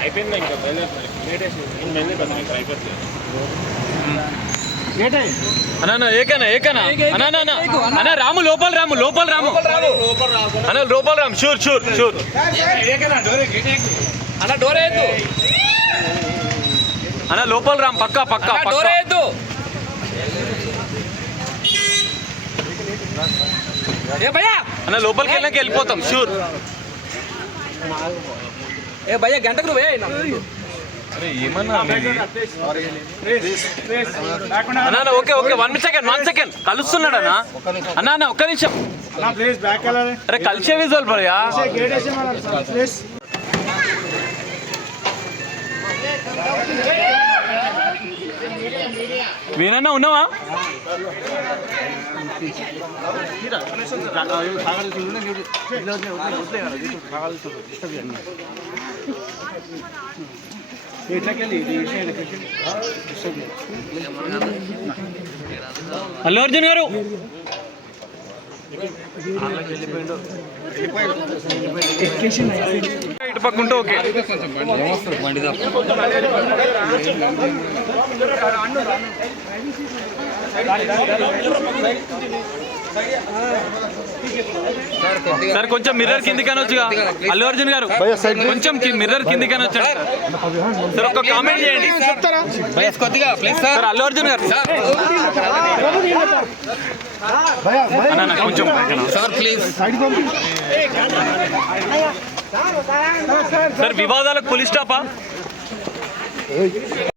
అయిపోయింది ఇంకా బయలుదేరుతున్నారు లేట్ వేసి నేను బయలుదేరుతాను ఇంకా అయిపోతుంది అన్న. ఏకనా ఏకనా అన్న. అన్న అన్న అన్న రాము లోపల రాము. లోపల రాము. అన్న లోపల రాము. Sure sure sure. అన్న డోర్ వేయద్దు అన్న లోపల రాము పక్క పక్క అన్న డోర్ పక్క వేయద్దు. ఏ భయ్యా! అన్న లోపలికి వెళ్ళాక వెళ్ళిపోతాం షూర్ ఏ భయ్యా గంటకు నువ్వు అన్న. Okay okay one second one second కలుస్తున్నాడు అన్న. అన్న అన్న ఒక్క నిమిషం. ప్లీజ్ బ్యాక్ వెళ్ళాలి. అరే కలిసే విజువల్ భయ్యా. గేట్ ఉన్నావా? అల్లు అర్జున్ గారు. ఇటు పక్క ఉంటే ఓకే. సార్ కొంచెం మిర్రర్ కిందికి అనొచ్చుగా. అల్లు అర్జున్ గారు కొంచెం మిర్రర్ కిందికి అనొచ్చు సార్ ఒక కామెంట్ చేయండి. ప్లీజ్ కొద్దిగా please sir sir Allu Arjun garu. కొంచెం సార్ ప్లీజ్ सर विवादाल पुलिस